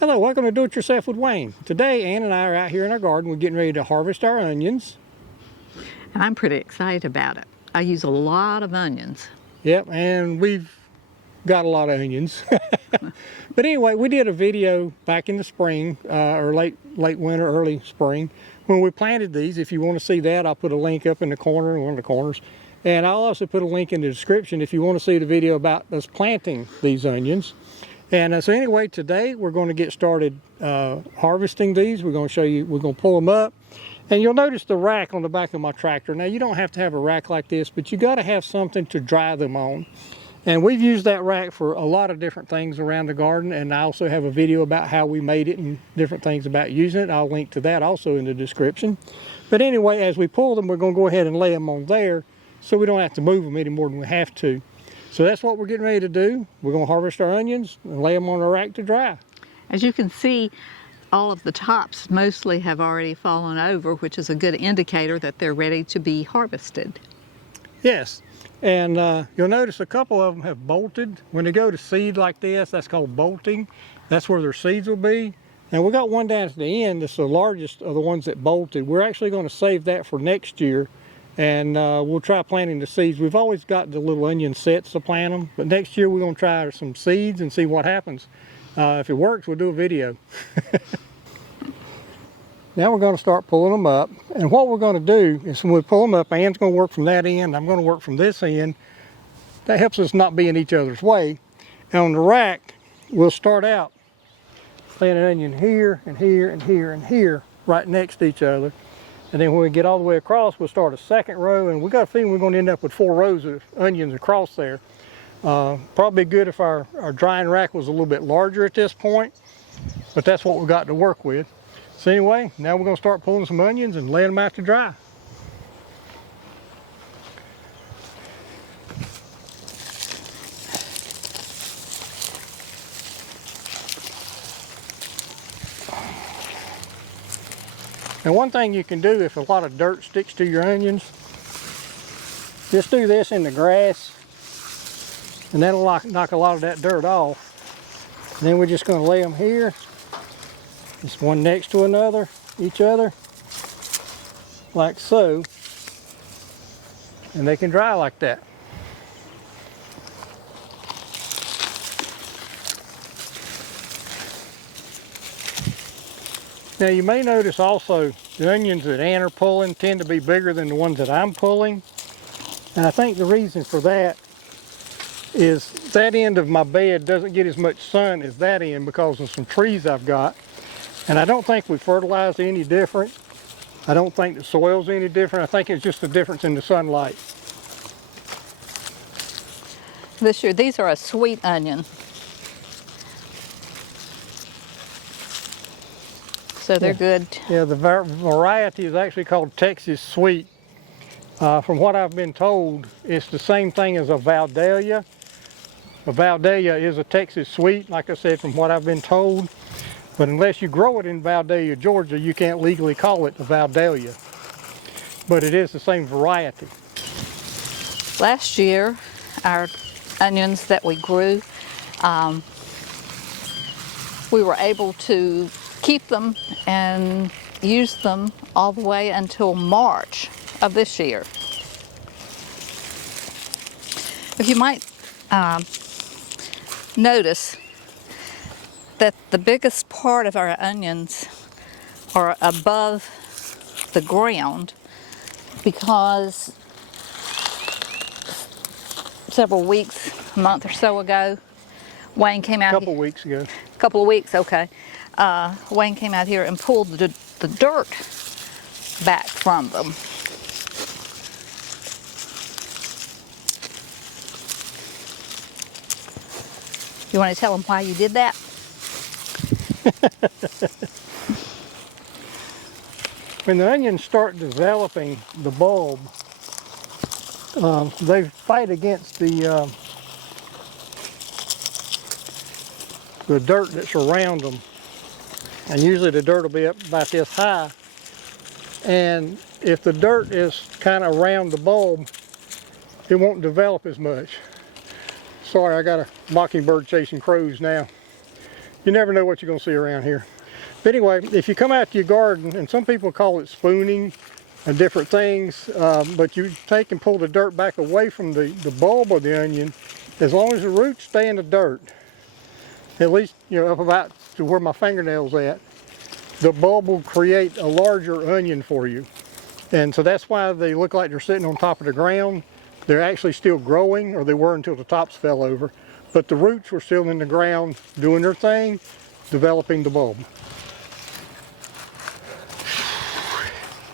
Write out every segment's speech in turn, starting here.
Hello, welcome to Do It Yourself with Wayne. Today, Ann and I are out here in our garden. We're getting ready to harvest our onions. And I'm pretty excited about it. I use a lot of onions. Yep, and we've got a lot of onions. But anyway, we did a video back in the spring, or late winter, early spring, when we planted these. If you want to see that, I'll put a link up in the corner, one of the corners. And I'll also put a link in the description if you want to see the video about us planting these onions. And so anyway, today we're going to get started harvesting these. We're going to show you, we're going to pull them up. And you'll notice the rack on the back of my tractor. Now, you don't have to have a rack like this, but you got to have something to dry them on. And we've used that rack for a lot of different things around the garden. And I also have a video about how we made it and different things about using it. I'll link to that also in the description. But anyway, as we pull them, we're going to go ahead and lay them on there so we don't have to move them any more than we have to. So that's what we're getting ready to do. We're going to harvest our onions and lay them on a rack to dry. As you can see, all of the tops mostly have already fallen over, which is a good indicator that they're ready to be harvested. Yes, and you'll notice a couple of them have bolted. When they go to seed like this, that's called bolting. That's where their seeds will be. And we got one down at the end that's the largest of the ones that bolted. We're actually going to save that for next year. And we'll try planting the seeds. We've always got the little onion sets to plant them, but next year we're going to try some seeds and see what happens. If it works, we'll do a video. Now we're going to start pulling them up, and what we're going to do is when we pull them up, Ann's going to work from that end, I'm going to work from this end. That helps us not be in each other's way. And on the rack, we'll start out laying an onion here and here and here and here right next to each other. And then when we get all the way across, we'll start a second row, and we got a feeling we're going to end up with 4 rows of onions across there. Probably good if our drying rack was a little bit larger at this point, but that's what we've got to work with. So anyway, now we're going to start pulling some onions and laying them out to dry. And one thing you can do if a lot of dirt sticks to your onions, just do this in the grass, and that'll knock a lot of that dirt off. And then we're just going to lay them here, just one next to another, each other, like so, and they can dry like that. Now you may notice also the onions that Ann are pulling tend to be bigger than the ones that I'm pulling. And I think the reason for that is that end of my bed doesn't get as much sun as that end because of some trees I've got. And I don't think we fertilized any different. I don't think the soil's any different. I think it's just a difference in the sunlight. This year, these are a sweet onion. So they're good. Yeah, the variety is actually called Texas Sweet. From what I've been told, it's the same thing as a Valdalia. A Valdalia is a Texas Sweet, like I said, from what I've been told. But unless you grow it in Valdalia, Georgia, you can't legally call it a Valdalia. But it is the same variety. Last year, our onions that we grew, we were able to keep them and use them all the way until March of this year. If you might notice that the biggest part of our onions are above the ground because several weeks, a month or so ago, Wayne came out. A couple weeks ago. A couple of weeks, okay. Wayne came out here and pulled the dirt back from them. You want to tell them why you did that? When the onions start developing the bulb, they fight against the dirt that's around them. And usually the dirt will be up about this high. And if the dirt is kind of around the bulb, it won't develop as much. Sorry, I got a mockingbird chasing crows now. You never know what you're going to see around here. But anyway, if you come out to your garden, and some people call it spooning and different things, but you take and pull the dirt back away from the bulb of the onion, as long as the roots stay in the dirt, at least, you know, up about to where my fingernail's at, the bulb will create a larger onion for you. And so that's why they look like they're sitting on top of the ground. They're actually still growing, or they were until the tops fell over. But the roots were still in the ground doing their thing, developing the bulb.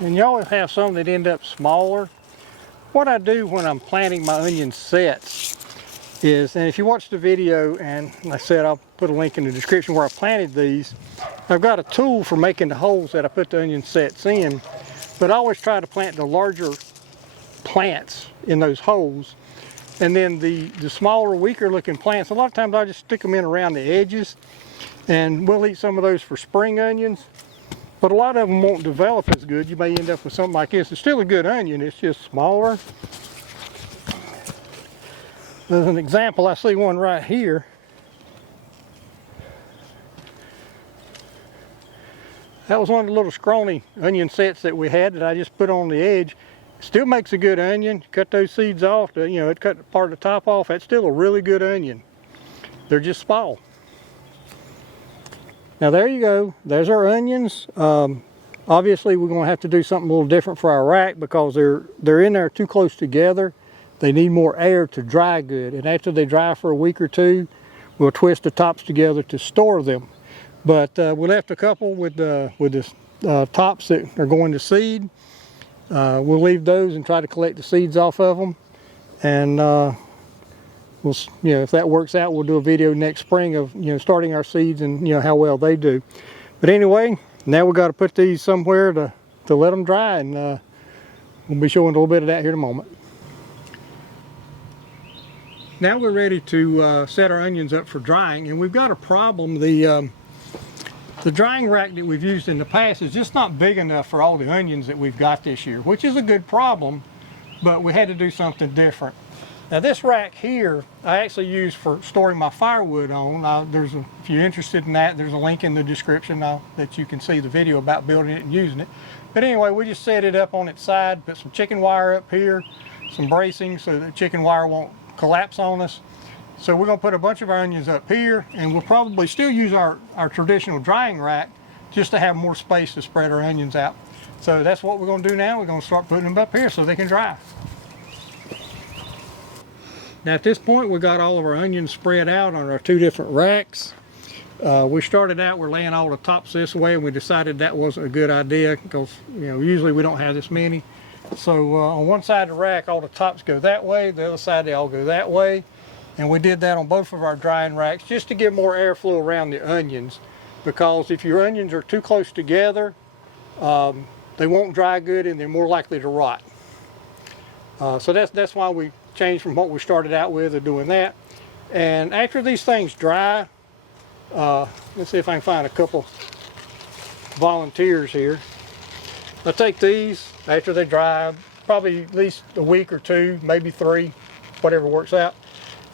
And you always have some that end up smaller. What I do when I'm planting my onion sets is, and if you watch the video, and like I said, I'll put a link in the description where I planted these, I've got a tool for making the holes that I put the onion sets in, but I always try to plant the larger plants in those holes. And then the smaller, weaker looking plants, a lot of times I just stick them in around the edges, and we'll eat some of those for spring onions. But a lot of them won't develop as good. You may end up with something like this. It's still a good onion, it's just smaller. As an example, I see one right here. That was one of the little scrawny onion sets that we had that I just put on the edge. Still makes a good onion. Cut those seeds off, you know, it cut part of the top off. That's still a really good onion. They're just small. Now there you go. There's our onions. Obviously we're going to have to do something a little different for our rack because they're in there too close together. They need more air to dry good. And after they dry for a week or two, we'll twist the tops together to store them. But we left a couple with the tops that are going to seed. We'll leave those and try to collect the seeds off of them, and we'll, you know, if that works out, we'll do a video next spring of, you know, starting our seeds and, you know, how well they do. But anyway, now we've got to put these somewhere to let them dry, and we'll be showing a little bit of that here in a moment. Now we're ready to set our onions up for drying, and we've got a problem. The drying rack that we've used in the past is just not big enough for all the onions that we've got this year, which is a good problem, but we had to do something different. Now this rack here, I actually use for storing my firewood on. If you're interested in that, there's a link in the description that you can see the video about building it and using it. But anyway, we just set it up on its side, put some chicken wire up here, some bracing so that chicken wire won't collapse on us. So we're going to put a bunch of our onions up here, and we'll probably still use our traditional drying rack just to have more space to spread our onions out. So that's what we're going to do now. We're going to start putting them up here so they can dry. Now at this point we've got all of our onions spread out on our two different racks. We started out, we're laying all the tops this way, and we decided that wasn't a good idea because, you know, usually we don't have this many. So on one side of the rack all the tops go that way, the other side they all go that way. And we did that on both of our drying racks just to give more airflow around the onions, because if your onions are too close together, they won't dry good and they're more likely to rot. So that's why we changed from what we started out with of doing that. And after these things dry, let's see if I can find a couple volunteers here. I take these after they dry, probably at least a week or two, maybe 3, whatever works out.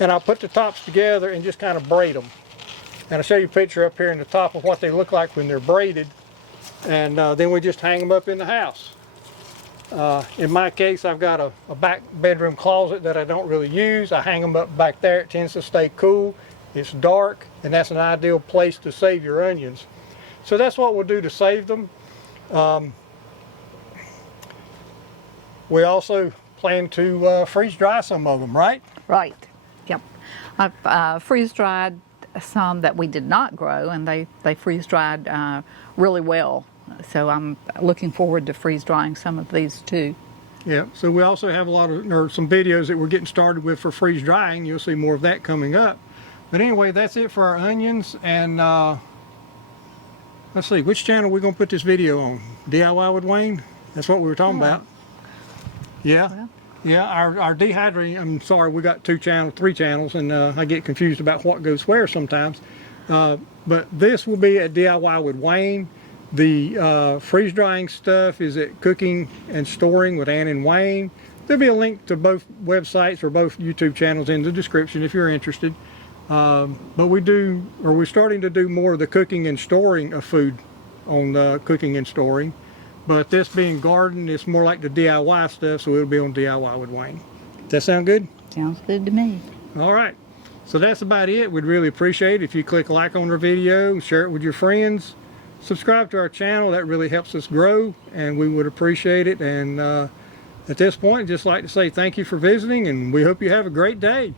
And I'll put the tops together and just kind of braid them. And I'll show you a picture up here in the top of what they look like when they're braided. And then we just hang them up in the house. In my case, I've got a back bedroom closet that I don't really use. I hang them up back there. It tends to stay cool. It's dark, and that's an ideal place to save your onions. So that's what we'll do to save them. We also plan to freeze dry some of them, right? Right. Yep. I've freeze dried some that we did not grow, and they freeze dried really well. So I'm looking forward to freeze drying some of these too. Yeah. So we also have some videos that we're getting started with for freeze drying. You'll see more of that coming up. But anyway, that's it for our onions. And let's see, which channel are we going to put this video on? DIY with Wayne? That's what we were talking about. Yeah. Well. Yeah, our dehydrating, I'm sorry, we got 3 channels, and I get confused about what goes where sometimes. But this will be at DIY with Wayne. The freeze drying stuff is at Cooking and Storing with Ann and Wayne. There'll be a link to both websites or both YouTube channels in the description if you're interested. But we're starting to do more of the cooking and storing of food on cooking and storing. But this being garden, it's more like the DIY stuff, so it'll be on DIY with Wayne. Does that sound good? Sounds good to me. All right. So that's about it. We'd really appreciate it if you click like on our video, share it with your friends, subscribe to our channel. That really helps us grow, and we would appreciate it. And at this point, I'd just like to say thank you for visiting, and we hope you have a great day.